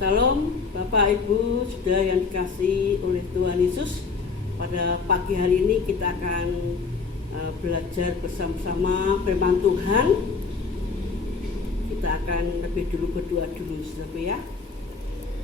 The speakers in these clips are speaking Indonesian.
Salam Bapak Ibu Saudara yang dikasihi oleh Tuhan Yesus. Pada pagi hari ini kita akan belajar bersama-sama firman Tuhan. Kita akan lebih dulu berdoa dulu, saudara ya.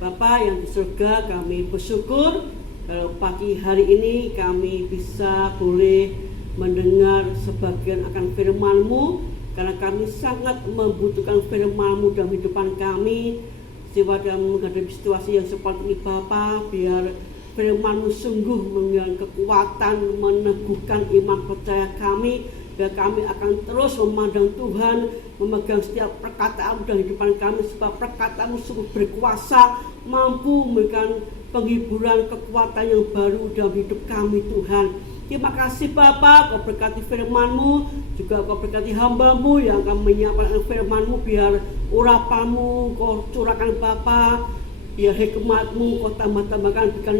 Bapa yang di surga, kami bersyukur kalau pagi hari ini kami bisa boleh mendengar sebagian akan firman-Mu, karena kami sangat membutuhkan firman-Mu dalam kehidupan kami. Dalam menghadapi situasi yang seperti ini Bapa, biar firman-Mu sungguh memberikan kekuatan, meneguhkan iman percaya kami, dan kami akan terus memandang Tuhan, memegang setiap perkataan dalam kehidupan kami, sebab perkataan-Mu sungguh berkuasa, mampu memberikan penghiburan, kekuatan yang baru dalam hidup kami Tuhan. Terima kasih Bapa, Kau berkati firman-Mu, juga Kau berkati hamba-Mu yang akan menyiapkan firman-Mu, biar urapan-Mu Kau curahkan Bapa, biar hikmat-Mu Kau tambah-tambahkan, berikan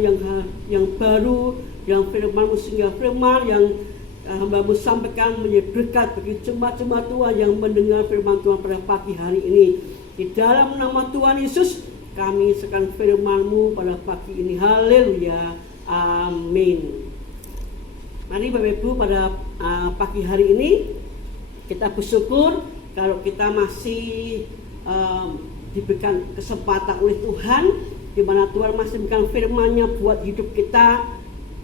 yang baru, yang firman-Mu, sehingga firman yang hamba-Mu sampaikan menjadi berkat bagi jemaat-jemaat Tuhan yang mendengar firman Tuhan pada pagi hari ini. Di dalam nama Tuhan Yesus kami serahkan firman-Mu pada pagi ini. Haleluya, amin. Mari Bapak Ibu, pada pagi hari ini kita bersyukur kalau kita masih diberikan kesempatan oleh Tuhan, di mana Tuhan masih memberikan firman-Nya buat hidup kita,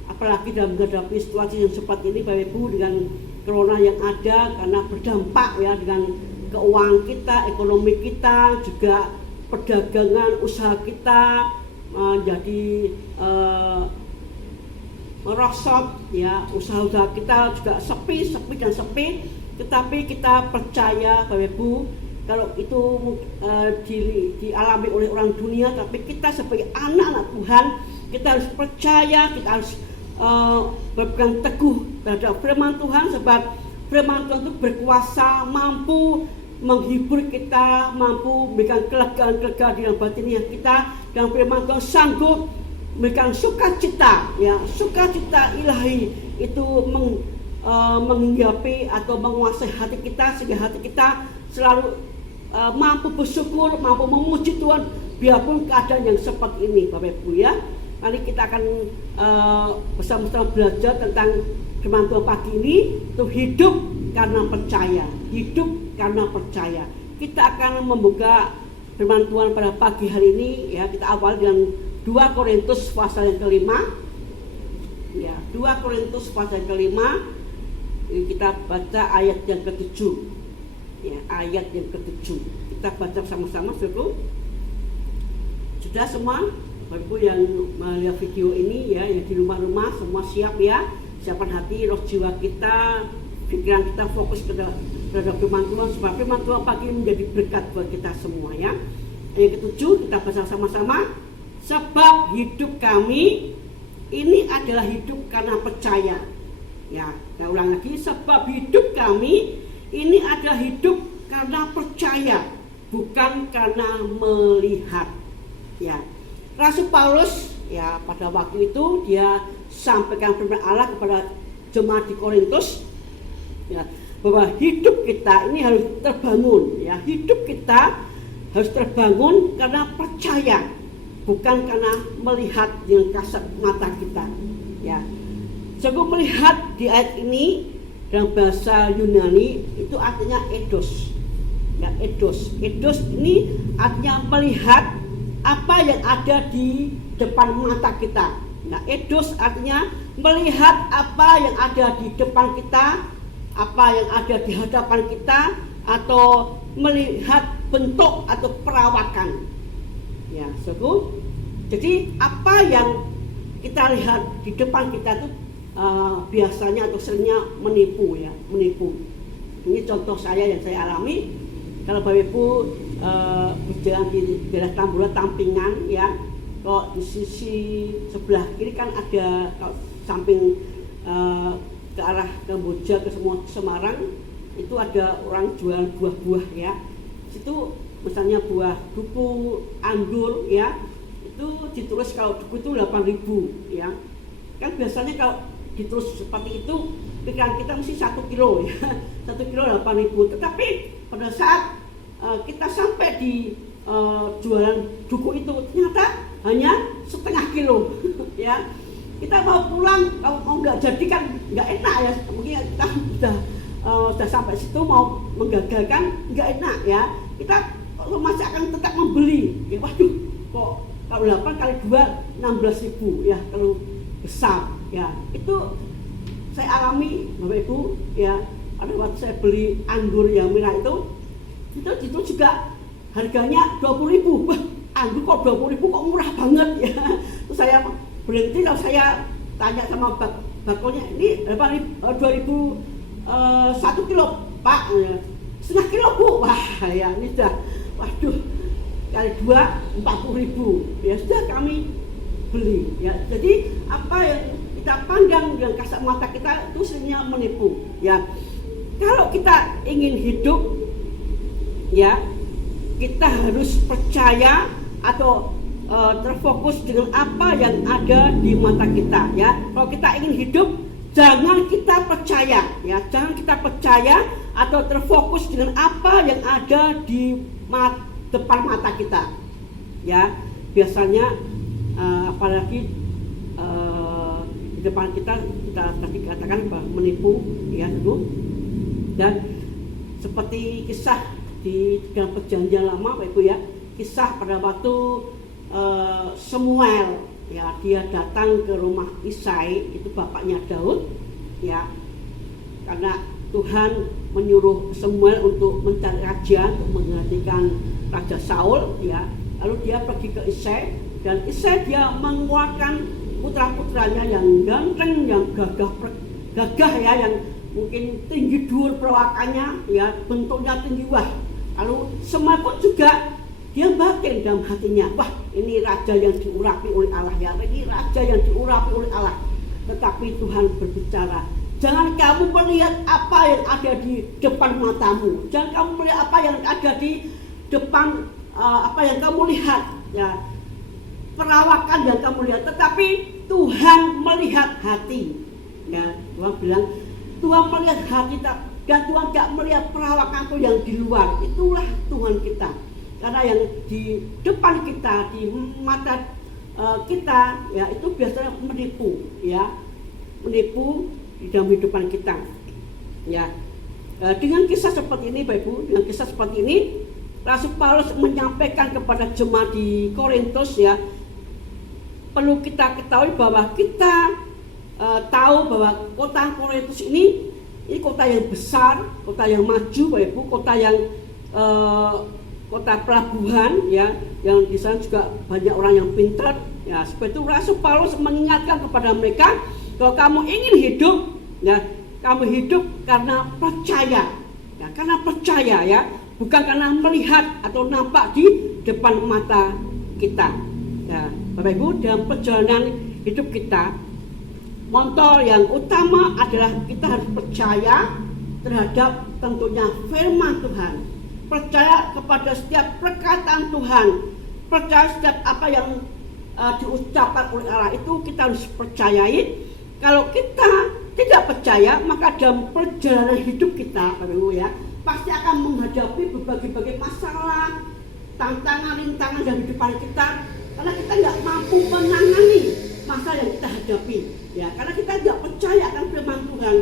apalagi dalam menghadapi situasi yang seperti ini Bapak Ibu, dengan corona yang ada, karena berdampak ya dengan keuangan kita, ekonomi kita, juga perdagangan usaha kita jadi merosot ya, usaha-usaha kita juga sepi. Tetapi kita percaya Bapak Ibu, kalau itu dialami oleh orang dunia, tapi kita sebagai anak-anak Tuhan, kita harus percaya, kita harus berpegang teguh terhadap firman Tuhan, sebab firman Tuhan itu berkuasa, mampu menghibur kita, mampu memberikan kelegaan-kelegaan di dalam batiniah kita, dan firman Tuhan sanggup memberikan sukacita, ya, sukacita ilahi itu menghinggapi atau menguasai hati kita, sehingga hati kita selalu mampu bersyukur, mampu memuji Tuhan biarpun keadaan yang seperti ini Bapak Ibu ya. Mari kita akan bersama-sama belajar tentang firman Tuhan pagi ini, itu hidup karena percaya, hidup karena percaya. Kita akan membuka firman Tuhan pada pagi hari ini ya. Kita awal dengan 2 Korintus pasal yang kelima ya, 2 Korintus pasal yang kelima. Kita baca ayat yang ke-7 ya, ayat yang ke-7 kita baca sama-sama. Sudah semua Bapak Ibu yang melihat video ini ya, yang di rumah-rumah semua siap ya, siapkan hati, roh jiwa kita, pikiran kita fokus terhadap firman Tuhan, supaya firman Tuhan pagi ini menjadi berkat buat kita semua ya. Yang ke-7 kita baca sama-sama. Sebab hidup kami ini adalah hidup karena percaya. Ya, saya ulang lagi, sebab hidup kami ini adalah hidup karena percaya, bukan karena melihat. Ya, Rasul Paulus ya pada waktu itu dia sampaikan firman Allah kepada jemaat di Korintus ya, bahwa hidup kita ini harus terbangun ya, hidup kita harus terbangun karena percaya, bukan karena melihat dengan kasat mata kita ya. Sungguh melihat di ayat ini dalam bahasa Yunani itu artinya eidos ya, eidos ini artinya melihat apa yang ada di depan mata kita. Nah, eidos artinya melihat apa yang ada di depan kita, apa yang ada di hadapan kita, atau melihat bentuk atau perawakan ya, jadi apa yang kita lihat di depan kita itu biasanya atau seringnya menipu ya, menipu. Ini contoh saya yang saya alami. Kalau Bapak Ibu berjalan di daerah Tambora Tampingan ya. Kalau di sisi sebelah kiri kan ada kalau samping ke arah Kamboja ke Semarang itu ada orang jualan buah-buah ya. Situ misalnya buah duku, anggur ya, itu ditulis kalau duku itu 8.000 ya. Kan biasanya kalau ditulis seperti itu pikiran kita mesti 1 kilo ya. 1 kilo 8.000. Tetapi pada saat kita sampai di jualan duku itu ternyata hanya setengah kilo ya. Kita mau pulang kalau mau nggak jadi kan nggak enak ya, mungkin kita sudah sampai situ mau menggagalkan nggak enak ya, kita masih akan tetap membeli ya. Waduh, kok kalau 8 kali 2 16.000 ya, kalau besar ya. Itu saya alami Bapak Ibu ya, pada waktu saya beli anggur yang merah itu juga harganya 20.000. Wah, anggur kok 20.000 kok murah banget ya. Terus saya berhenti, lalu saya tanya sama bakolnya, ini 2.000 1 kilo Pak ya. Setengah kilo Bu. Wah ya, ini sudah, waduh, kali 2 40.000 ya, sudah kami beli ya. Jadi apa yang kita pandang dengan kasat mata kita itu sebenarnya menipu ya. Kalau kita ingin hidup ya, kita harus percaya atau terfokus dengan apa yang ada di mata kita ya. Kalau kita ingin hidup, jangan kita percaya ya, jangan kita percaya atau terfokus dengan apa yang ada di depan mata kita ya. Biasanya apalagi di depan kita tadi katakan bahwa menipu ya itu. Dan seperti kisah di dalam perjanjian lama Bapak Ibu ya, kisah pada waktu Samuel ya, dia datang ke rumah Isai, itu bapaknya Daud ya, karena Tuhan menyuruh Samuel untuk mencari raja, untuk menggantikan Raja Saul ya. Lalu dia pergi ke Isai, dan Isai dia mengeluarkan putra-putranya yang ganteng, yang gagah ya, yang mungkin tinggi dur perawakannya ya, bentuknya tinggi. Wah, lalu Samuel pun juga dia batin dalam hatinya, wah ini raja yang diurapi oleh Allah ya, ini raja yang diurapi oleh Allah. Tetapi Tuhan berbicara, jangan kamu melihat apa yang ada di depan matamu, jangan kamu melihat apa yang ada di depan apa yang kamu lihat ya, perawakan yang kamu lihat, tetapi Tuhan melihat hati ya. Tuhan bilang Tuhan melihat hati kita, dan Tuhan tidak melihat perawakan itu yang di luar. Itulah Tuhan kita. Karena yang di depan kita, di mata kita ya, itu biasanya menipu ya, menipu di dalam kehidupan kita ya. Dengan kisah seperti ini Bapak Ibu, dengan kisah seperti ini Rasul Paulus menyampaikan kepada jemaat di Korintus ya, perlu kita ketahui bahwa kita tahu bahwa kota Korintus ini kota yang besar, kota yang maju Bapak Ibu, kota yang kota pelabuhan ya, yang di sana juga banyak orang yang pintar ya. Seperti itu Rasul Paulus mengingatkan kepada mereka, kalau kamu ingin hidup ya, kamu hidup karena percaya ya, karena percaya ya, bukan karena melihat atau nampak di depan mata kita ya. Bapak Ibu, dalam perjalanan hidup kita, motor yang utama adalah kita harus percaya terhadap tentunya firman Tuhan, percaya kepada setiap perkataan Tuhan, percaya setiap apa yang diucapkan oleh Allah, itu kita harus percayai. Kalau kita tidak percaya, maka dalam perjalanan hidup kita Bapak Ibu ya, pasti akan menghadapi berbagai masalah, tantangan, rintangan yang di depan kita, karena kita tidak mampu menangani masalah yang kita hadapi ya, karena kita tidak percaya akan firman Tuhan.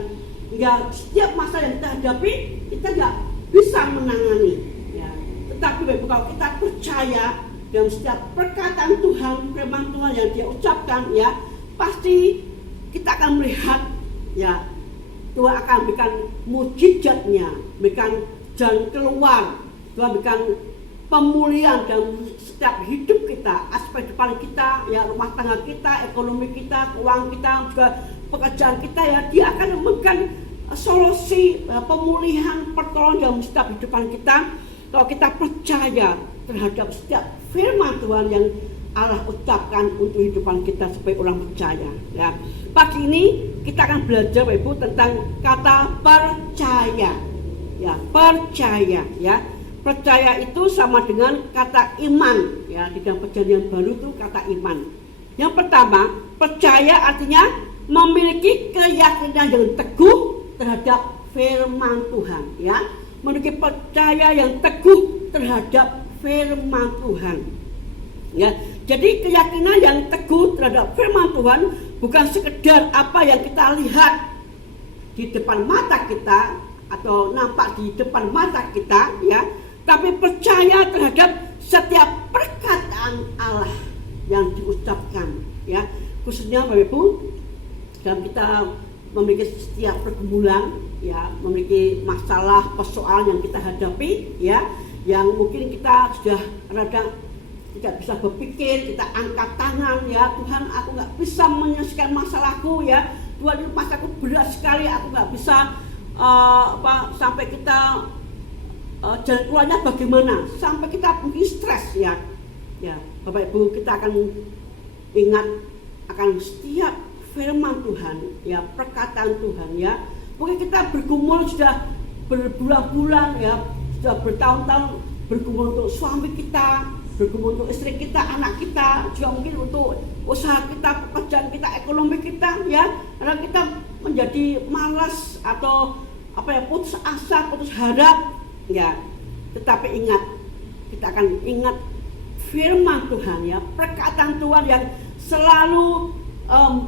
Ya, setiap masalah yang kita hadapi kita tidak bisa menangani ya. Tetapi kalau kita percaya dalam setiap perkataan Tuhan, firman Tuhan yang dia ucapkan ya, pasti kita akan melihat ya, Tuhan akan berikan mukjizatnya, berikan jalan keluar, Tuhan berikan pemulihan dalam setiap hidup kita, aspek depan kita ya, rumah tangga kita, ekonomi kita, keuangan kita, juga pekerjaan kita ya. Dia akan memberikan solusi pemulihan, pertolongan dalam setiap kehidupan kita. kalau kita percaya terhadap setiap firman Tuhan yang Allah ucapkan untuk kehidupan kita sebagai orang percaya. Ya, pagi ini kita akan belajar Bapak Ibu tentang kata percaya. Ya, percaya. Ya, percaya itu sama dengan kata iman. Ya, di dalam Perjanjian Baru itu kata iman. Yang pertama, percaya artinya memiliki keyakinan yang teguh terhadap firman Tuhan. Ya, memiliki percaya yang teguh terhadap firman Tuhan. Ya, jadi keyakinan yang teguh terhadap firman Tuhan bukan sekedar apa yang kita lihat di depan mata kita atau nampak di depan mata kita, ya, tapi percaya terhadap setiap perkataan Allah yang diucapkan, ya, khususnya Bapak Ibu dalam kita memiliki setiap pergumulan, ya, memiliki masalah persoalan yang kita hadapi, ya, yang mungkin kita sudah rada tidak bisa berpikir, kita angkat tangan, ya, Tuhan, aku nggak bisa menyelesaikan masalahku, ya, Tuhan, ini masalahku berat sekali, aku nggak bisa sampai kita jalan keluarnya bagaimana, sampai kita mungkin stres, ya, Bapak Ibu, kita akan ingat akan setiap firman Tuhan, ya, perkataan Tuhan, ya, mungkin kita bergumul sudah berbulan-bulan, ya, sudah bertahun-tahun bergumul untuk suami kita, bergumul untuk istri kita, anak kita, juga mungkin untuk usaha kita, pekerjaan kita, ekonomi kita, ya, karena kita menjadi malas atau putus asa, putus harap, ya. Tetapi ingat, kita akan ingat firman Tuhan, ya, perkataan Tuhan yang selalu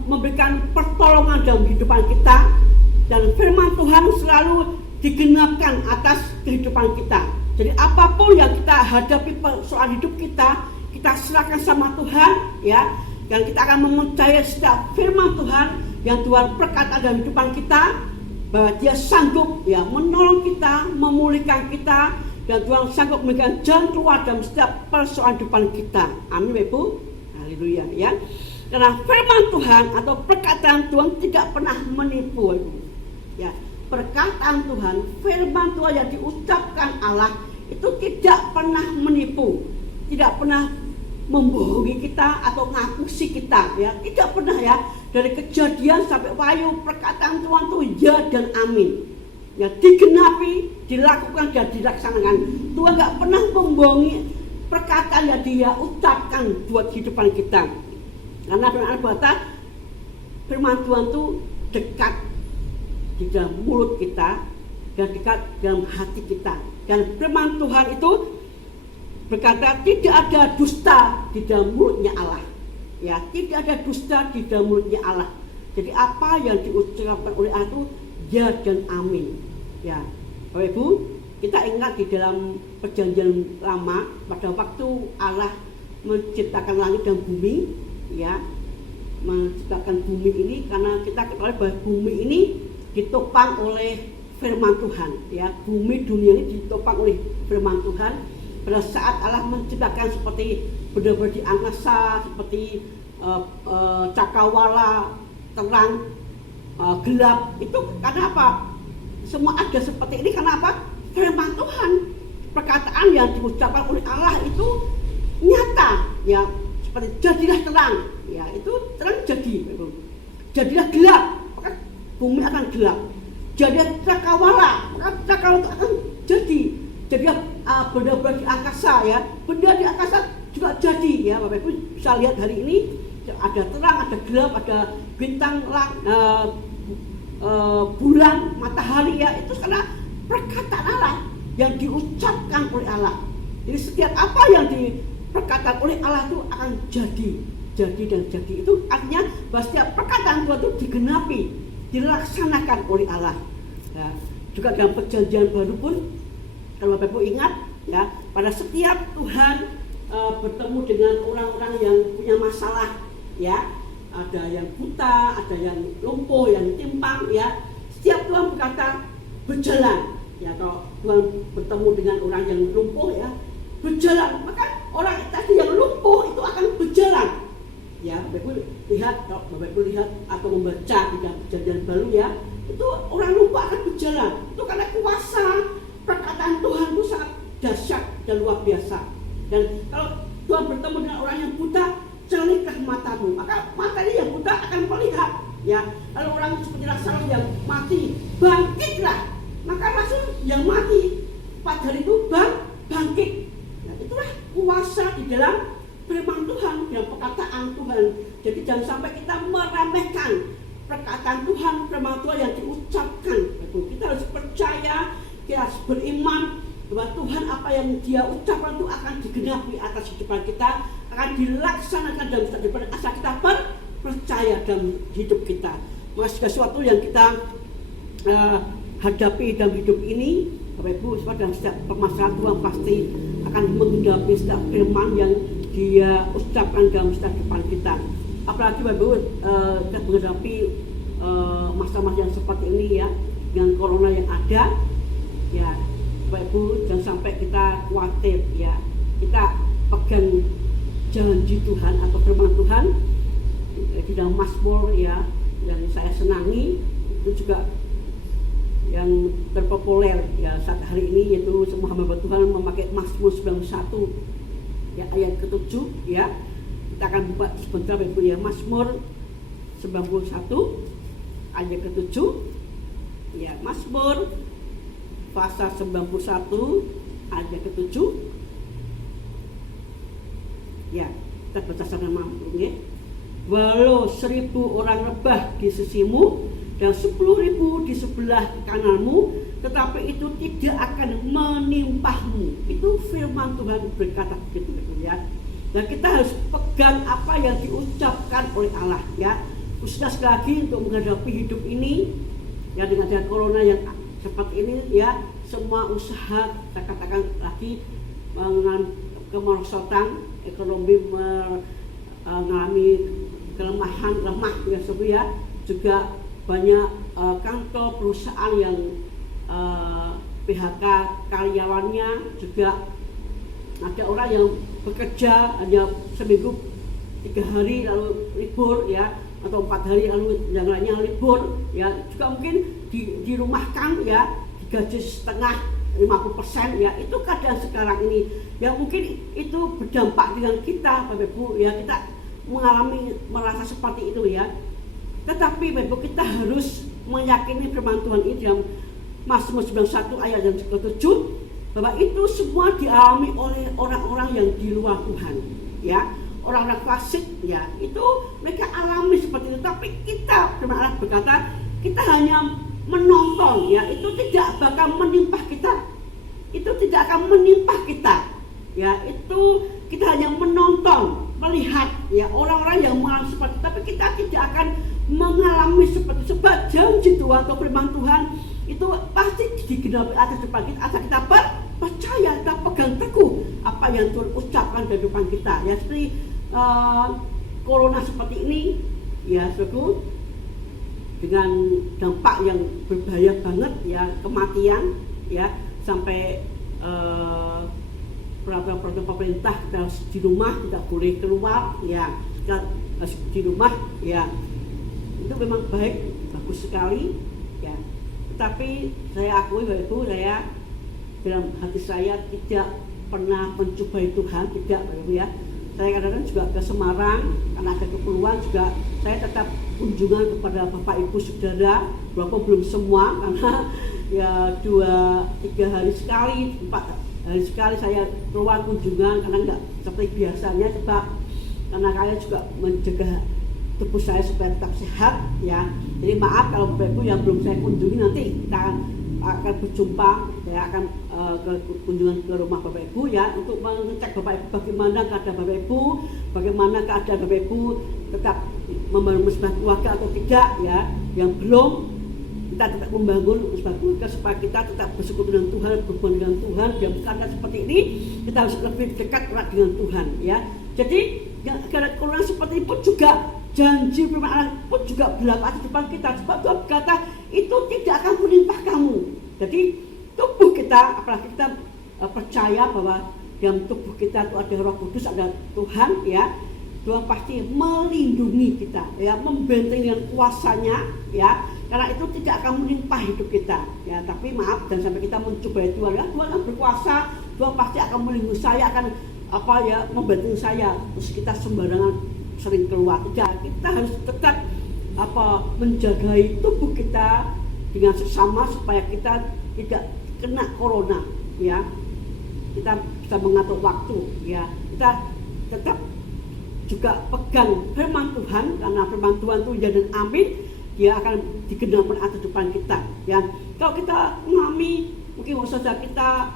memberikan pertolongan dalam kehidupan kita, dan firman Tuhan selalu digenapkan atas kehidupan kita. Jadi apapun yang kita hadapi soal hidup kita, kita serahkan sama Tuhan, ya, dan kita akan mempercayai setiap firman Tuhan yang Tuhan berkata dalam kehidupan kita, bahwa Dia sanggup, ya, menolong kita, memulihkan kita, dan Tuhan sanggup memberikan jalan keluar dalam setiap persoalan depan kita. Amin, Bapak Ibu. Haleluya, ya. Karena firman Tuhan atau perkataan Tuhan tidak pernah menipu, Ibu. Ya, perkataan Tuhan, firman Tuhan yang diucapkan Allah itu tidak pernah menipu, tidak pernah membohongi kita atau ngapusi kita, ya, tidak pernah, ya. Dari Kejadian sampai Wahyu, perkataan Tuhan itu ya dan amin, ya, digenapi, dilakukan dan dilaksanakan. Tuhan nggak pernah membohongi perkataan yang Dia ucapkan buat kehidupan kita. Karena firman Tuhan itu dekat di dalam mulut kita dan dekat dalam hati kita. Dan firman Tuhan itu berkata tidak ada dusta di dalam mulutnya Allah, ya, tidak ada dusta di dalam mulutnya Allah. Jadi apa yang diucapkan oleh Allah itu ya dan amin, ya. Bapak Ibu, kita ingat di dalam Perjanjian Lama pada waktu Allah menciptakan langit dan bumi, ya, menciptakan bumi ini, karena kita ketahui bahwa bumi ini ditopang oleh firman Tuhan, ya, bumi dunia ini ditopang oleh firman Tuhan. Pada saat Allah menciptakan seperti benda-benda di angkasa, seperti cakrawala, terang, gelap, itu karena apa? Semua ada seperti ini karena apa? Firman Tuhan, perkataan yang diucapkan oleh Allah itu nyata, ya, seperti jadilah terang, ya, itu terang jadi, jadilah gelap, maka bumi akan gelap. Jadilah cakrawala, maka cakrawala itu akan jadi benda-benda di angkasa, ya, benda di angkasa juga jadi, ya. Bapak Ibu bisa lihat hari ini ada terang, ada gelap, ada bintang, bulan, matahari, ya, itu karena perkataan Allah yang diucapkan oleh Allah. Jadi setiap apa yang diperkataan oleh Allah itu akan jadi dan jadi. Itu artinya bahwa setiap perkataan Tuhan itu digenapi, dilaksanakan oleh Allah. Ya, juga dalam Perjanjian Baru pun, kalau Bapak Ibu ingat, ya, pada setiap Tuhan bertemu dengan orang-orang yang punya masalah, ya, ada yang buta, ada yang lumpuh, yang timpang, ya, setiap Tuhan berkata berjalan, ya. Kalau Tuhan bertemu dengan orang yang lumpuh, ya, berjalan, maka orang tadi yang lumpuh itu akan berjalan, ya. Bapak Ibu lihat, kalau Bapak Ibu lihat atau membaca di dalam Perjanjian Baru, ya, itu orang lumpuh akan berjalan. Itu karena kuasa perkataan Tuhan itu sangat dahsyat, dan luar biasa. Dan kalau Tuhan bertemu dengan orang yang buta, cerniklah matamu, maka mata ini yang buta akan melihat. Ya, lalu orang seperti Lazarus yang mati, bangkitlah, maka Lazarus yang mati pada hari itu bangkit. Nah, itulah kuasa di dalam firman Tuhan dan perkataan Tuhan. Jadi jangan sampai kita meremehkan perkataan Tuhan, firman Tuhan yang diucapkan. Kita harus percaya, kita harus beriman bahwa Tuhan apa yang Dia ucapkan itu akan digenapi atas kehidupan kita, akan dilaksanakan dalam kehidupan asal kita percaya dalam hidup kita. Maka segala sesuatu yang kita hadapi dalam hidup ini, Bapak Ibu, dalam setiap permasalahan Tuhan pasti akan menggenapi setiap firman yang Dia ucapkan dalam setiap kehidupan kita. Apalagi Bapak Ibu, kita menghadapi masa-masa yang seperti ini ya, dengan corona yang ada, ya Bapak Ibu, jangan sampai kita khawatir ya. Kita pegang janji Tuhan atau firman Tuhan di dalam Mazmur ya, yang saya senangi itu juga yang terpopuler ya saat hari ini, yaitu semua hamba Tuhan memakai Mazmur 91 ya, ayat ke-7 ya. Kita akan buka sebentar Bapak Ibu ya, Mazmur 91 ayat ke-7 ya, Mazmur pasal 91 ayat ke-7 ya, kita baca sama ya. Walau 1000 orang rebah di sisimu dan 10.000 di sebelah kananmu, tetapi itu tidak akan menimpahmu. Itu firman Tuhan berkata begitu ya. Dan kita harus pegang apa yang diucapkan oleh Allah ya. Khususnya sekali lagi untuk menghadapi hidup ini ya, dengan corona yang seperti ini ya, semua usaha kita katakan lagi mengalami kemerosotan, ekonomi mengalami kelemahan, lemah ya, juga banyak kantor perusahaan yang PHK karyawannya, juga ada orang yang bekerja hanya seminggu 3 hari lalu libur ya, atau 4 hari lalu yang lainnya libur ya, juga mungkin dirumahkan ya, digaji setengah 50% ya. Itu keadaan sekarang ini ya, mungkin itu berdampak dengan kita Bapak Ibu ya, kita merasa seperti itu ya. Tetapi Bapak Ibu, kita harus meyakini firman Tuhan ini dalam Mazmur 91 ayat yang ke-7, bahwa itu semua dialami oleh orang-orang yang di luar Tuhan ya, orang-orang fasik ya, itu mereka alami seperti itu. Tapi kita, firman Allah berkata, kita hanya menonton ya, itu tidak bakal menimpa kita, itu tidak akan menimpa kita ya, itu kita hanya menonton, melihat ya orang-orang yang mengalami seperti itu, tapi kita tidak akan mengalami seperti, sebab janji Tuhan atau firman Tuhan itu pasti digenapi atas depan kita, asal kita percaya, kita pegang teguh apa yang Tuhan ucapkan di depan kita ya. Seperti corona seperti ini ya, saudara, dengan dampak yang berbahaya banget ya, kematian ya, sampai peraturan pemerintah kita harus di rumah, tidak boleh keluar ya, kita harus di rumah ya. Itu memang baik, bagus sekali ya. Tetapi saya akui Bapak Ibu, saya dalam hati saya tidak pernah mencobai Tuhan, tidak Bapak Ibu ya. Saya kadang-kadang juga ke Semarang karena ada keperluan, juga saya tetap kunjungan kepada Bapak Ibu Saudara, walaupun belum semua, karena ya 2-3 hari sekali, 4 hari sekali saya keluar kunjungan, karena enggak seperti biasanya, sebab karena saya juga menjaga tubuh saya supaya tetap sehat ya. Jadi maaf kalau Bapak Ibu yang belum saya kunjungi, nanti kita akan berjumpa, saya akan kunjungan ke rumah Bapak Ibu ya, untuk mengecek Bapak Ibu bagaimana keadaan Bapak Ibu, bagaimana keadaan Bapak Ibu tetap membangun musbah keluarga atau tidak ya. Yang belum, kita tetap membangun musbah keluarga supaya kita tetap bersekutu dengan Tuhan, berhubungan dengan Tuhan. Dalam keadaan seperti ini kita harus lebih dekat erat dengan Tuhan ya. Jadi karena corona seperti itu pun juga janji firman Allah pun juga berlaku atas depan kita, sebab Tuhan berkata itu tidak akan menimpa kamu. Jadi tubuh kita, apalagi kita percaya bahwa dalam tubuh kita itu ada Roh Kudus, ada Tuhan ya, Tuhan pasti melindungi kita ya, membentengi dengan kuasanya ya, karena itu tidak akan menimpa hidup kita ya. Tapi maaf, jangan sampai kita mencobai Tuhan ya. Tuhan yang berkuasa, Tuhan pasti akan melindungi saya, akan membantu saya. Terus kita sembarangan sering keluar. Ya, kita harus tetap menjaga tubuh kita dengan sesama supaya kita tidak kena corona, ya. Kita bisa mengatur waktu, ya. Kita tetap juga pegang firman Tuhan, karena firman Tuhan itu ya dan amin, dia akan digenapkan atas depan kita, ya. Kalau kita mengalami mungkin saja kita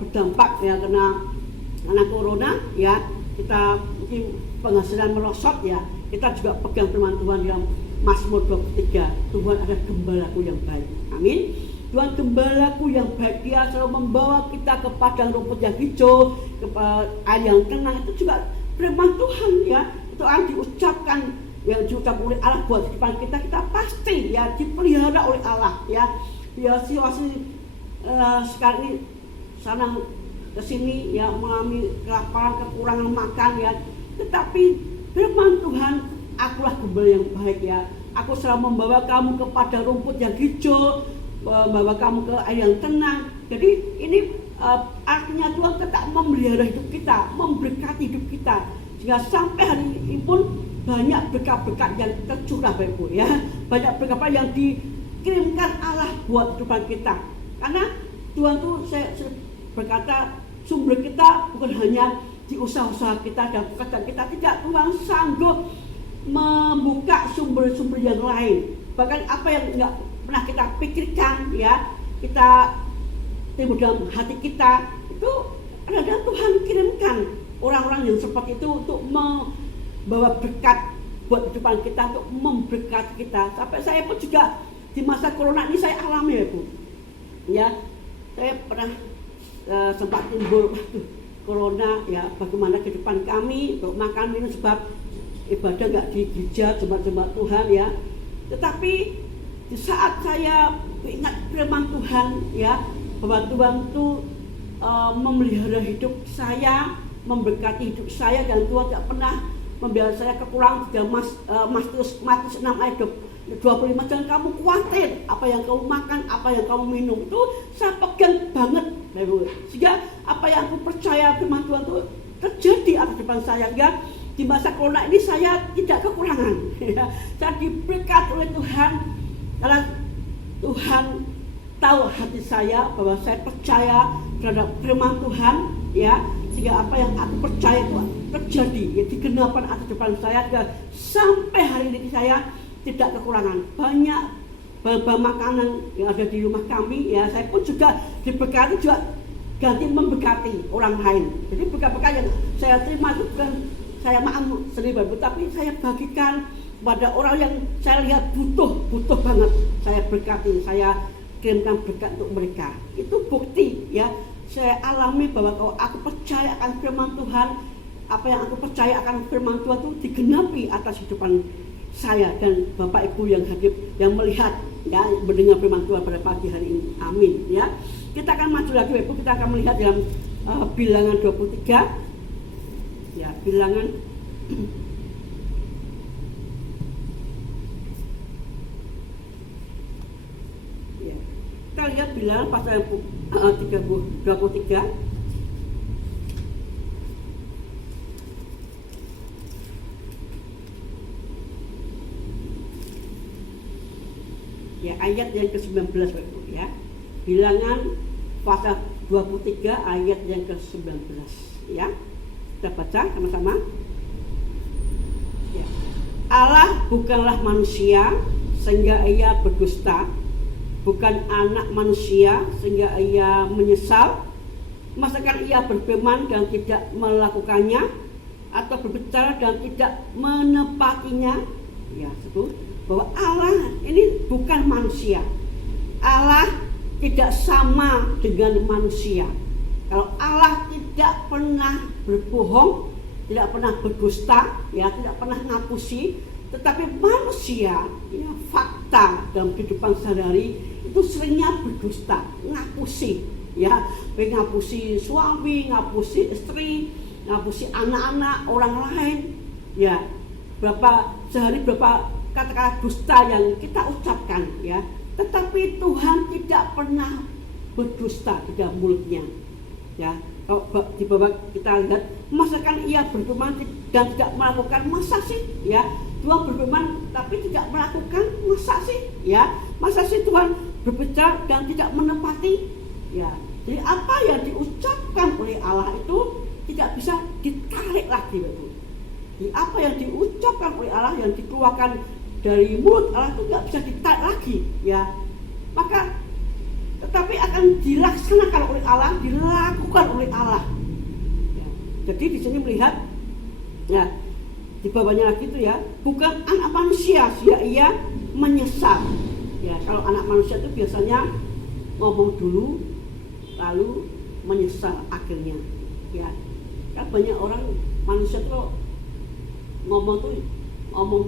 berdampak, ya, karena corona, ya, kita mungkin penghasilan merosot, ya. Kita juga pegang firman Tuhan yang Mazmur 23, Tuhan adalah gembalaku yang baik. Amin. Tuhan gembalaku yang baik, dia selalu membawa kita ke padang rumput yang hijau, ke air yang tenang. Itu juga firman Tuhan, ya. Itu akan diucapkan, yang diucapkan oleh Allah buat kehidupan kita. Kita pasti, ya, dipelihara oleh Allah, ya. Ya, situasi sekarang ini sana kesini, ya, mengalami kelaparan, kekurangan makan, ya. Tetapi firman Tuhan, akulah gembala yang baik, ya. Aku selalu membawa kamu kepada rumput yang hijau, membawa kamu ke air yang tenang. Jadi ini artinya Tuhan tetap memelihara hidup kita, memberkati hidup kita, sehingga sampai hari ini pun banyak berkat-berkat yang tercurah, Bapak Ibu, ya. Banyak berkat yang dikirimkan Allah buat kehidupan kita. Karena Tuhan tuh, saya berkata, sumber kita bukan hanya di usaha-usaha kita dan pekerjaan kita, tidak. Tuhan sanggup membuka sumber-sumber yang lain, bahkan apa yang nggak pernah kita pikirkan, ya, kita timbul dalam hati kita, itu kadang Tuhan kirimkan orang-orang yang seperti itu untuk membawa berkat buat kehidupan kita, untuk memberkati kita. Sampai saya pun juga di masa corona ini saya alami, ya, Bu, ya. Saya pernah sempat timbul corona, ya, bagaimana kehidupan kami untuk makan minum, sebab ibadah nggak di gereja, jemaat-jemaat Tuhan, ya. Tetapi di saat saya ingat firman Tuhan, ya, bahwa Tuhan itu memelihara hidup saya, memberkati hidup saya, dan Tuhan tidak pernah membiarkan saya kekurangan. Matius 6 ayat 25, jangan kamu khawatir apa yang kamu makan, apa yang kamu minum. Itu saya pegang banget, sehingga apa yang aku percaya firman Tuhan itu terjadi atas depan saya, ya. Di masa corona ini saya tidak kekurangan, ya. Saya diberkati oleh Tuhan, karena Tuhan tahu hati saya, bahwa saya percaya terhadap firman Tuhan, ya, sehingga apa yang aku percaya itu terjadi, ya, digenapkan atas depan saya, dan sampai hari ini saya tidak kekurangan. Banyak bahan makanan yang ada di rumah kami, ya, saya pun juga diberkati, juga ganti memberkati orang lain. Jadi berkat-berkat yang saya terima itu bukan saya sendiri, tapi saya bagikan kepada orang yang saya lihat butuh banget. Saya berkati, saya kirimkan berkat untuk mereka. Itu bukti, ya, saya alami bahwa kalau aku percaya akan firman Tuhan, apa yang aku percaya akan firman Tuhan itu digenapi atas kehidupan saya dan Bapak Ibu yang hadir, yang melihat, ya, mendengar firman Tuhan pada pagi hari ini. Amin, ya. Kita akan maju lagi, Bapak Ibu. Kita akan melihat dalam Bilangan 23. Ya, Bilangan ya. Kita lihat Bilangan pasal 23. Ya, ayat yang ke-19, ya. Bilangan pasal 23 ayat yang ke-19, ya. Kita baca sama-sama, ya. Allah bukanlah manusia sehingga ia berdusta, bukan anak manusia sehingga ia menyesal. Masakan ia berfirman dan tidak melakukannya, atau berbicara dan tidak menepatinya? Ya, itu bahwa Allah ini bukan manusia. Allah tidak sama dengan manusia. Kalau Allah tidak pernah berbohong, tidak pernah berdusta, ya, tidak pernah ngapusi. Tetapi manusia, ya, fakta dalam kehidupan sehari-hari itu seringnya berdusta, ngapusi, ya, ngapusi suami, ngapusi istri, ngapusi anak-anak orang lain, ya. Sehari berapa kata-kata dusta yang kita ucapkan, ya. Tetapi Tuhan tidak pernah berdusta di dalam mulutnya. Ya, kalau di bawah kita lihat, masakan ia berfirman dan tidak melakukan, masa sih? Ya, Tuhan berfirman tapi tidak melakukan, masa sih? Ya, masa sih Tuhan berbicara dan tidak menepati? Ya, jadi apa yang diucapkan oleh Allah itu tidak bisa ditarik lagi, Bapak. Jadi apa yang diucapkan oleh Allah, yang dikeluarkan dari mulut Allah itu tidak bisa ditarik lagi, ya. Maka tetapi akan dilaksanakan oleh Allah, dilakukan oleh Allah. Ya. Jadi di sini melihat, ya, di bawahnya lagi itu ya, bukan anak manusia, ia menyesal. Ya, kalau anak manusia itu biasanya ngomong dulu, lalu menyesal akhirnya. Ya, kan banyak orang manusia itu ngomong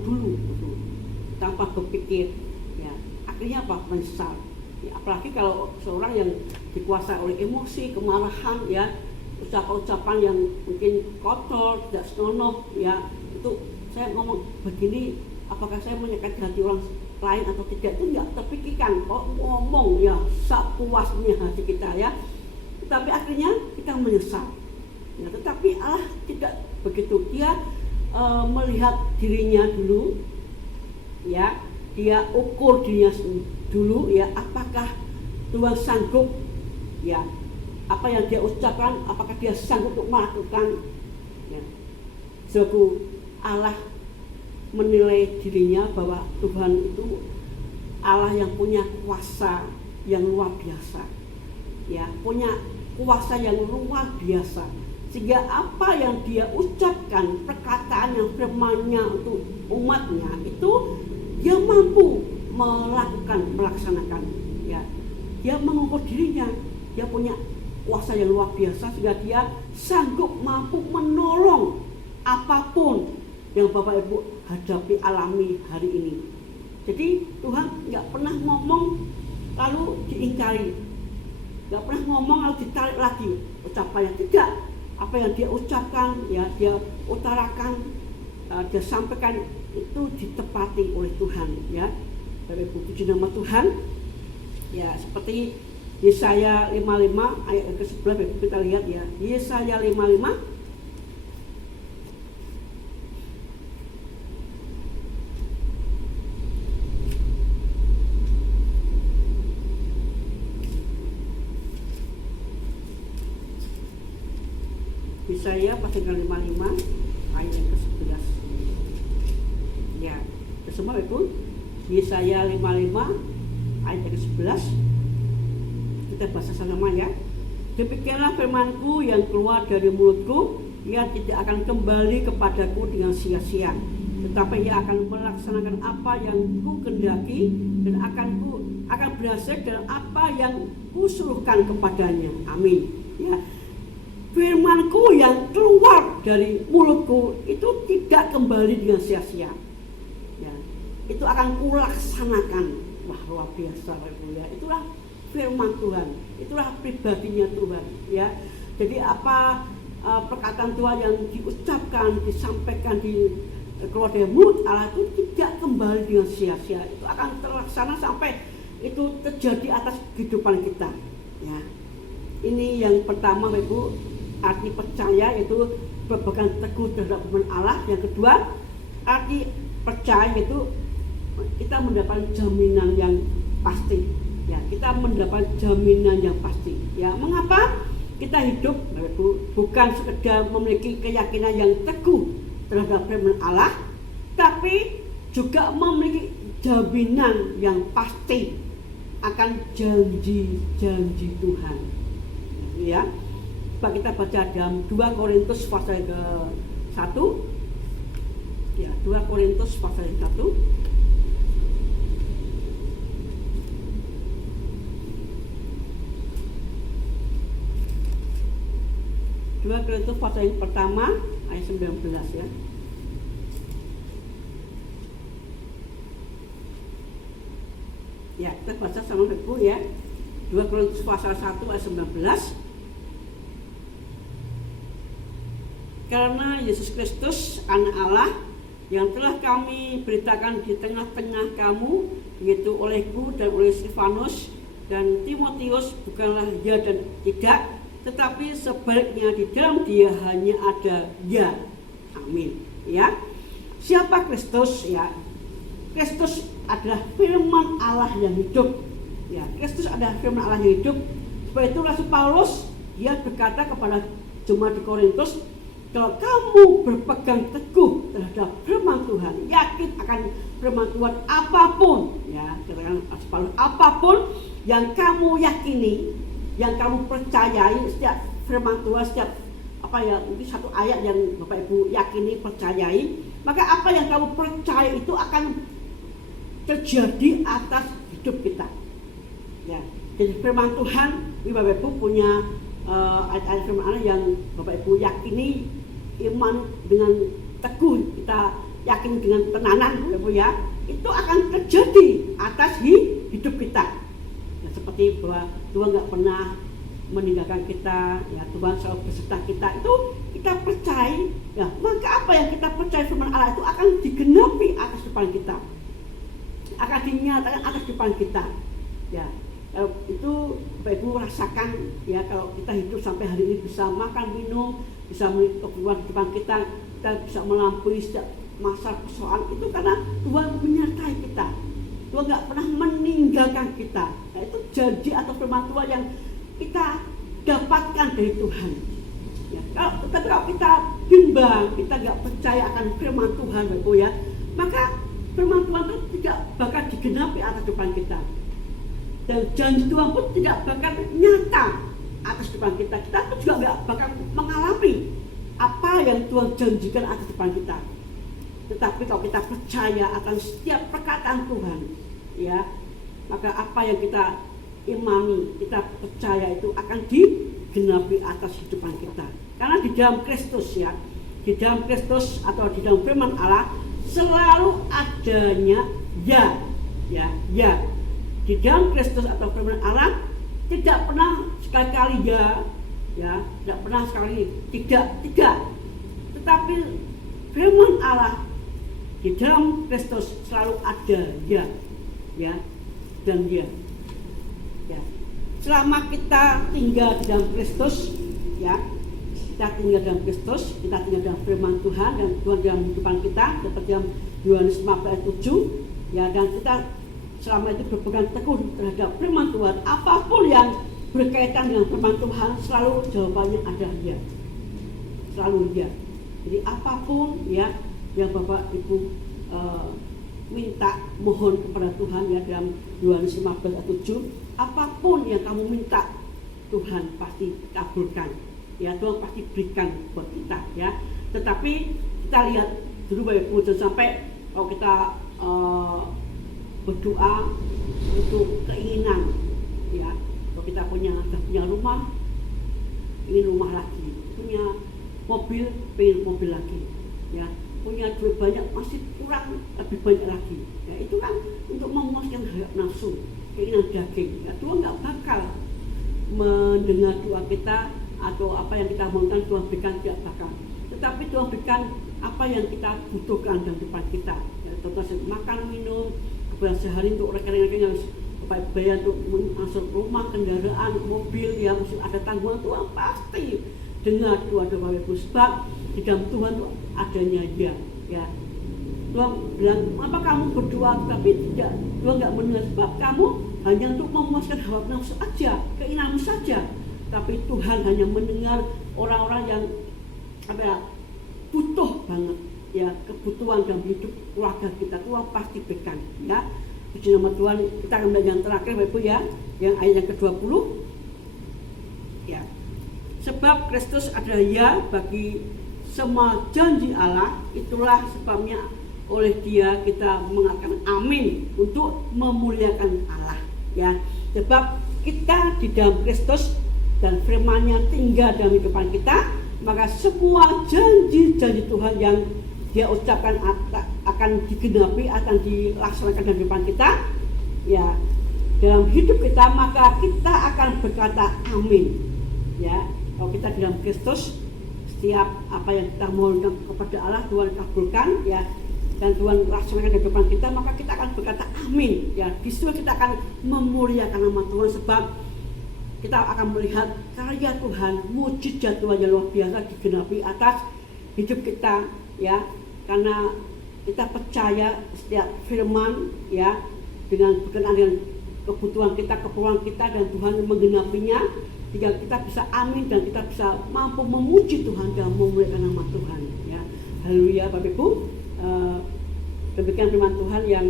dulu, gitu, tanpa berpikir. Ya, akhirnya apa? Menyesal. Ya, apalagi kalau seorang yang dikuasai oleh emosi, kemarahan, ya, ucapan-ucapan yang mungkin kotor, tidak senonoh, ya, itu saya ngomong begini, apakah saya menyakiti hati orang lain atau tidak, itu tidak terpikirkan. Kok ngomong ya sepuasnya hati kita, ya, tetapi akhirnya kita menyesal. Ya, tetapi Allah tidak begitu. Dia melihat dirinya dulu, ya, dia ukur dirinya dulu, ya, apakah Tuhan sanggup, ya, apa yang dia ucapkan, apakah dia sanggup untuk melakukan, ya. Jadi Allah menilai dirinya bahwa Tuhan itu Allah yang punya kuasa yang luar biasa, ya, punya kuasa yang luar biasa, sehingga apa yang dia ucapkan, perkataan yang firman-Nya untuk umatnya itu dia mampu melaksanakan, ya. Dia mengukur dirinya, dia punya kuasa yang luar biasa sehingga dia sanggup mampu menolong apapun yang Bapak Ibu hadapi, alami hari ini. Jadi Tuhan nggak pernah ngomong lalu diingkari, nggak pernah ngomong lalu ditarik lagi ucapannya, tidak. Apa yang dia ucapkan, ya, dia utarakan, dia sampaikan itu ditepati oleh Tuhan, ya. Dari puji nama Tuhan, ya, seperti Yesaya 55 ayat ke-11, kita lihat, ya, Yesaya 55 Yesaya pasal 55 ayat ke-11, ya, semua itu Yesaya 55 ayat ke-11, kita baca sama, ya. Demikianlah firman-Ku yang keluar dari mulutku, ia tidak akan kembali kepadaku dengan sia-sia, tetapi ia akan melaksanakan apa yang Ku kehendaki dan akan berhasil dalam apa yang Ku suruhkan kepadanya. Amin. Ya. Firman-Ku yang keluar dari mulutku itu tidak kembali dengan sia-sia, ya, itu akan kulaksanakan. Wah, luar biasa, ya. Itulah firman Tuhan, itulah pribadinya Tuhan, ya. Jadi apa perkataan Tuhan yang diucapkan, disampaikan, keluar dari mulut Allah itu tidak kembali dengan sia-sia, itu akan terlaksana sampai itu terjadi atas kehidupan kita, ya. Ini yang pertama, Ibu, arti percaya itu berpegang teguh terhadap firman Allah. Yang kedua, arti percaya itu kita mendapat jaminan yang pasti, ya, kita mendapat jaminan yang pasti, ya. Mengapa kita hidup, bukan sekedar memiliki keyakinan yang teguh terhadap firman Allah, tapi juga memiliki jaminan yang pasti akan janji-janji Tuhan, ya. Kita baca dalam 2 Korintus pasal ke-1, ya, 2 Korintus pasal ke-1. 2 Korintus pasal yang pertama ayat 19, ya. Ya, kita baca sama Ibu, ya. 2 Korintus pasal 1 ayat 19. Karena Yesus Kristus anak Allah yang telah kami beritakan di tengah-tengah kamu, yaitu olehku dan oleh Stefanus dan Timotius, bukanlah ya dan tidak, tetapi sebaliknya di dalam Dia hanya ada ya. Amin. Ya. Siapa Kristus? Ya. Kristus adalah firman Allah yang hidup. Ya, Kristus adalah firman Allah yang hidup. Sebab itu Rasul Paulus dia berkata kepada jemaat di Korintus, kalau kamu berpegang teguh terhadap firman Tuhan, yakin akan firman Tuhan apapun, ya, katakan Rasul Paulus, apapun yang kamu yakini, yang kamu percayai, setiap firman Tuhan, setiap apa ya, ini satu ayat yang Bapak Ibu yakini, percayai, maka apa yang kamu percaya itu akan terjadi atas hidup kita. Ya, jadi firman Tuhan, Bapak Ibu punya ayat-ayat firman Allah yang Bapak Ibu yakini, iman dengan teguh, kita yakin dengan tenanan, Bapak Ibu ya, itu akan terjadi atas hidup kita. Ya, seperti bahwa Tuhan nggak pernah meninggalkan kita, ya, Tuhan selalu beserta kita, itu kita percaya, ya, maka apa yang kita percaya firman Allah itu akan digenapi atas depan kita, akan dinyatakan atas depan kita. Ya, itu Bapak Ibu rasakan, ya, kalau kita hidup sampai hari ini bisa makan, minum, bisa keluar di depan kita bisa melampaui setiap masa persoalan, itu karena Tuhan menyertai kita. Tuhan nggak pernah meninggalkan kita. Nah, itu janji atau firman Tuhan yang kita dapatkan dari Tuhan. Ya, kalau kita bimbang, kita nggak percaya akan firman Tuhan, Bapak Ibu ya, maka firman Tuhan itu tidak bakal digenapi atas depan kita. Dan janji Tuhan pun tidak bakal nyata atas depan kita. Kita pun juga nggak bakal mengalami apa yang Tuhan janjikan atas depan kita. Tetapi kalau kita percaya akan setiap perkataan Tuhan, ya, maka apa yang kita imani, kita percaya itu akan digenapi atas kehidupan kita. Karena di dalam Kristus, ya, di dalam Kristus atau di dalam firman Allah selalu adanya ya, ya, ya. Di dalam Kristus atau firman Allah tidak pernah sekali-kali ya, ya, tidak pernah sekali tidak. Tetapi firman Allah di dalam Kristus selalu ada ya, ya, dan ya. Ya. Selama kita tinggal di dalam Kristus, ya, kita tinggal dalam Kristus, kita tinggal dalam firman Tuhan dan Tuhan dalam kehidupan kita, seperti dalam Yohanes 15 ayat 7, ya, dan kita selama itu berpegang teguh terhadap firman Tuhan, apapun yang berkaitan dengan firman Tuhan selalu jawabannya ada ya, selalu ya. Jadi apapun, ya, yang Bapak Ibu minta, mohon kepada Tuhan, ya, dalam Yohanes 15 ayat 7, apapun yang kamu minta Tuhan pasti kabulkan, ya, Tuhan pasti berikan buat kita, ya. Tetapi kita lihat dulu Bapak Ibu, jangan sampai kalau kita berdoa untuk keinginan, ya, kalau kita sudah punya rumah, ingin rumah lagi, punya mobil, pengen mobil lagi, ya, punya duit banyak, masih kurang lebih banyak lagi, ya, itu kan untuk memuaskan hawa nafsu, keinginan daging, ya. Tuhan nggak bakal mendengar doa kita atau apa yang kita mohonkan Tuhan berikan, tidak bakal. Tetapi Tuhan berikan apa yang kita butuhkan dalam depan kita, ya, contohnya makan, minum, kebutuhan sehari untuk rekening-rekening yang bayar untuk masuk rumah, kendaraan, mobil, ya, mesti ada tanggungan. Tuhan pasti dengar doa-doa Bapak Ibu, sebab di dalam Tuhan itu adanya ya, ya. Tuhan bilang, apa kamu berdoa tapi tidak, Tuhan nggak mendengar, sebab kamu hanya untuk memuaskan hawa nafsu aja, keinginanmu saja. Tapi Tuhan hanya mendengar orang-orang yang apa ya, butuh banget, ya, kebutuhan dalam hidup keluarga kita. Tuhan pasti berikan, ya. Puji nama Tuhan. Kita akan belajar yang terakhir Bapak Ibu, ya, yang ayat yang ke-20, ya. Sebab Kristus adalah ya bagi semua janji Allah, itulah sebabnya oleh Dia kita mengatakan amin untuk memuliakan Allah, ya. Sebab kita di dalam Kristus dan firman-Nya tinggal dalam kehidupan kita, maka semua janji-janji Tuhan yang Dia ucapkan akan digenapi, akan dilaksanakan dalam kehidupan kita, ya, dalam hidup kita, maka kita akan berkata amin, ya. Kalau kita di dalam Kristus, setiap apa yang kita mohonkan kepada Allah Tuhan kabulkan, ya, dan Tuhan laksanakan di depan kita, maka kita akan berkata amin, ya. Di situ kita akan memuliakan nama Tuhan, sebab kita akan melihat karya Tuhan, mujizat Tuhan yang luar biasa digenapi atas hidup kita, ya. Karena kita percaya setiap firman, ya, dengan berkenaan dengan kebutuhan kita, keperluan kita, dan Tuhan yang menggenapinya, sehingga kita bisa amin dan kita bisa mampu memuji Tuhan dan memuliakan nama Tuhan, ya. Haleluya Bapak Ibu. Demikian firman Tuhan yang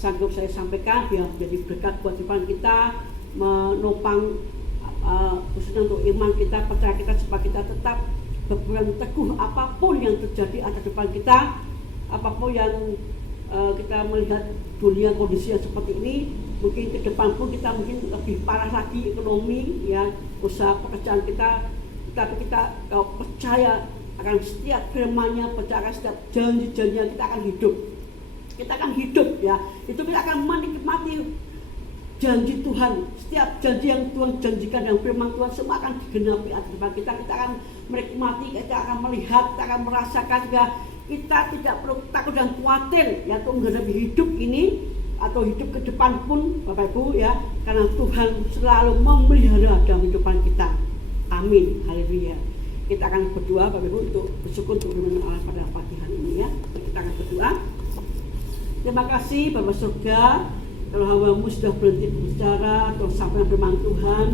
sanggup saya sampaikan, biar menjadi berkat buat Tuhan kita, menopang khususnya untuk iman kita, percaya kita, supaya kita tetap berpegang teguh apapun yang terjadi atas depan kita, apapun yang kita melihat dunia kondisi yang seperti ini. Mungkin ke depan pun kita mungkin lebih parah lagi ekonomi, ya, usaha pekerjaan kita, tapi kita kalau percaya akan setiap firman-Nya, percaya akan setiap janji-janjinya, kita akan hidup. Kita akan hidup, ya. Itu kita akan menikmati janji Tuhan. Setiap janji yang Tuhan janjikan dan firman Tuhan semua akan digenapi atas depan kita. Kita akan menikmati, kita akan melihat, kita akan merasakan, sehingga kita tidak perlu takut dan khawatir, ya, untuk menghadapi hidup ini atau hidup ke depan pun, Bapak Ibu, ya, karena Tuhan selalu memelihara dalam kehidupan kita. Amin. Haleluya. Kita akan berdoa Bapak Ibu untuk bersyukur untuk firman Allah pada pagi hari ini, ya. Kita akan berdoa. Terima kasih Bapak Surga, kalau hamba-Mu sudah berhenti berbicara atau sampaikan firman Tuhan,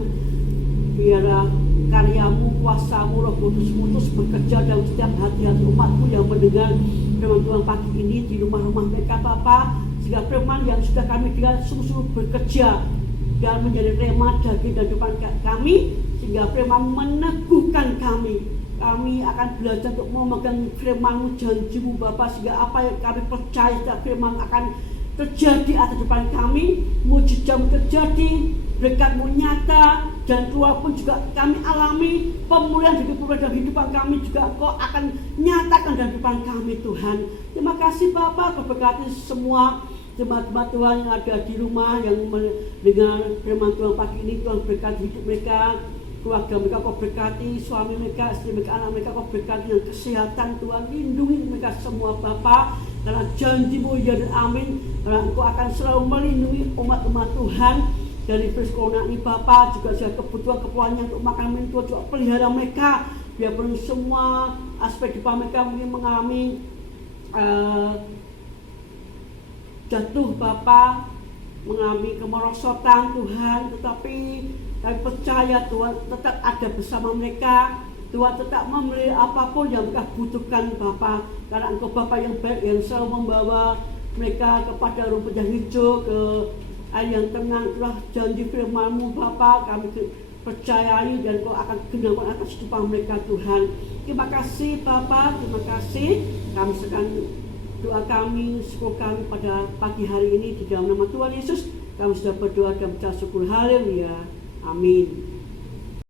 biarlah karya-Mu, kuasa-Mu, Roh Kudus-Mu terus bekerja dalam setiap hati-hati umat-Mu yang mendengar firman Tuhan pagi ini di rumah-rumah mereka, Bapak. Sehingga firman yang sudah kami dengar sungguh-sungguh bekerja dan menjadi rema daging dan depan kami, sehingga firman meneguhkan kami. Kami akan belajar untuk memegang firman-Mu, janji-Mu, Bapa, sehingga apa yang kami percaya setiap firman akan terjadi atas depan kami, mujizat terjadi, berkat-Mu nyata, dan keluar pun juga kami alami pemulihan dalam kehidupan kami juga Kau akan nyatakan dalam kehidupan kami, Tuhan. Terima kasih Bapa, Kau berkati semua jemaat-jemaat Tuhan yang ada di rumah yang mendengar firman Tuhan pagi ini. Tuhan berkati hidup mereka, keluarga mereka Kau berkati, suami mereka, istri mereka, anak mereka Kau berkati dengan kesehatan. Tuhan lindungi mereka semua Bapa, karena janji-Mu ya dan amin, karena Engkau akan selalu melindungi umat-umat Tuhan dari virus corona ini Bapa. Juga segala kebutuhan-kebutuhannya untuk makan minum Tuhan juga pelihara mereka, biarpun semua aspek di mereka mungkin mengalami jatuh Bapa, mengalami kemerosotan Tuhan, tetapi kami percaya Tuhan tetap ada bersama mereka. Tuhan tetap memberi apapun yang mereka butuhkan Bapa, karena Engkau Bapa yang baik yang selalu membawa mereka kepada rumput yang hijau, ke air yang tenang. Itulah janji firman-Mu Bapa, kami percayai dan Kau akan genapi atas kehidupan mereka Tuhan. Terima kasih Bapa, terima kasih. Kami sedang doa kami, syukur kami pada pagi hari ini di dalam nama Tuhan Yesus. Kami sudah berdoa dan bersyukur. Haleluya. Amin.